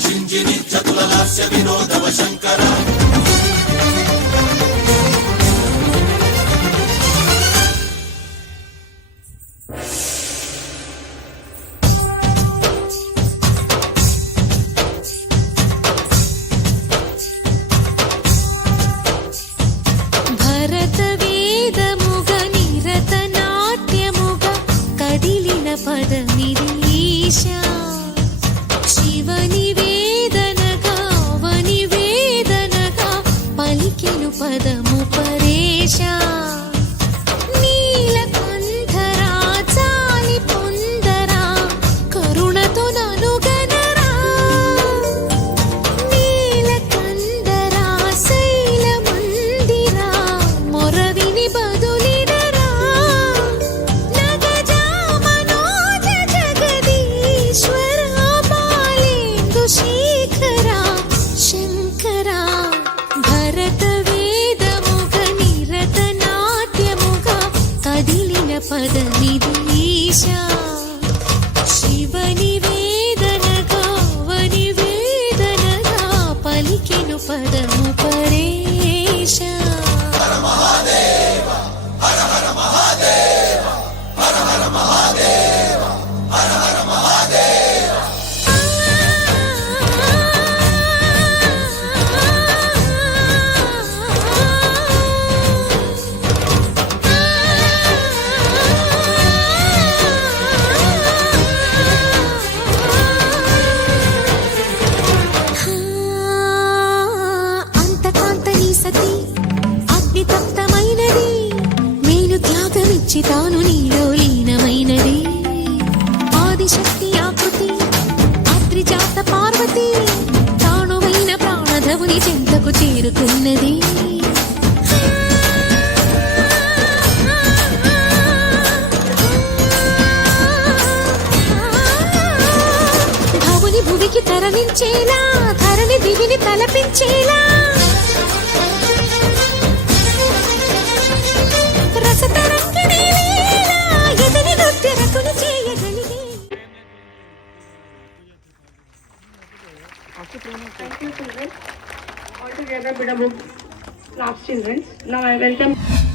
శింజిని చతుల లాస్య వినోదవ శంకర పదము పరేశ నీలకంఠరా చాలి పొందరా కరుణతో ననుగనరా నీలకంఠరా శైల మందిరా మొరవిని బదులిడరా నగజా మనోజ జగదీశ్వర బాలేందు శేఖరా శంకరా భరత పదనిధీశా శివని వేదనగా వని వేదనగా పలికెను పదము పరేశ హర మహాదేవ హర హర మహాదేవ హర హర మహాదేవ హర హర మహాదేవ తాను నీలో లీనమైనది ఆదిశక్తి ఆకృతి అద్రిజాత పార్వతి తానువైన ప్రాణధవుని చెంతకు చేరుకున్నది భవుని భువికి తరలించేలా ధరణి దివిని తలపించేలా Thank you, children. All together, bit of book, last children. Now I welcome.